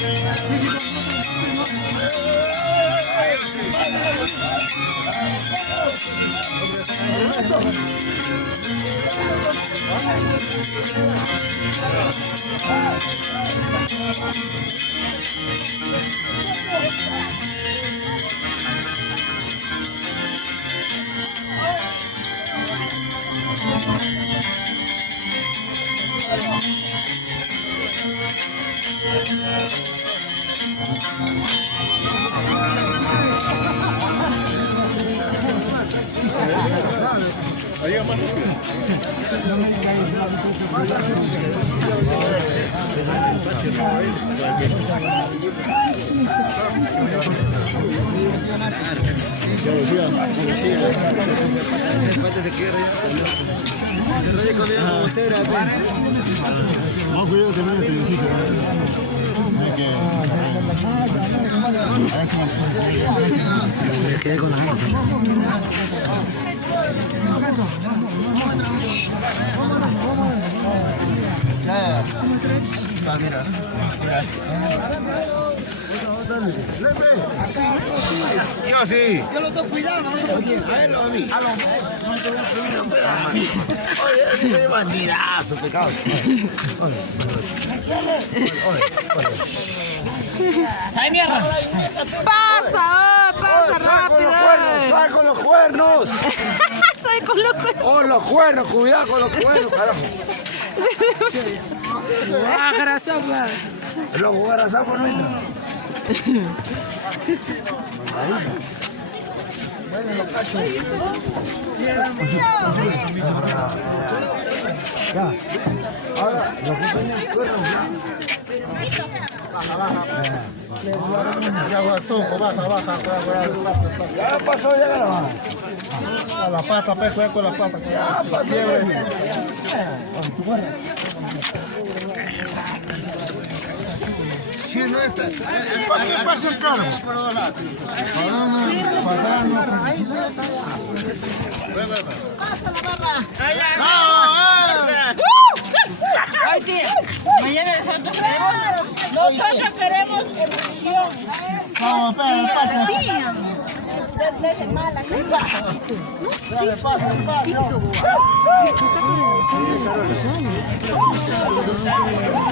Se raya con la vocera, no, cuidado también te dije. Me quedé con las ganas. Mira. Yo sí. Yo lo estoy cuidando, no sé por quién. A él o a mí. A mí. Oye, es bandidazo, pecado. ¡Ay, mierda! Pasa rápido. ¡Suave con los cuernos! Soy con los cuernos. ¡Oh, los cuernos! ¡Cuidado con los cuernos, carajo! ¡Ah, grasapa! Los guarazapos no entran. Bueno, los cachos. Ya. Ahora, los compañeros cuernos. Baja. Ya, guasojo, baja. Ya pasó, ya la baja. A la pata, cuidado con la pata. Ya pasó. Si no está, ¿para qué pasa el carro? ¡Ay, tío! Mañana nosotros queremos emoción. Vamos, pasa. Desde mala. No sé,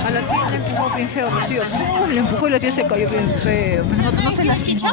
a la tía le empujó bien feo, Rocío. Le empujó y la tía se cayó bien feo. ¿No se la chicha?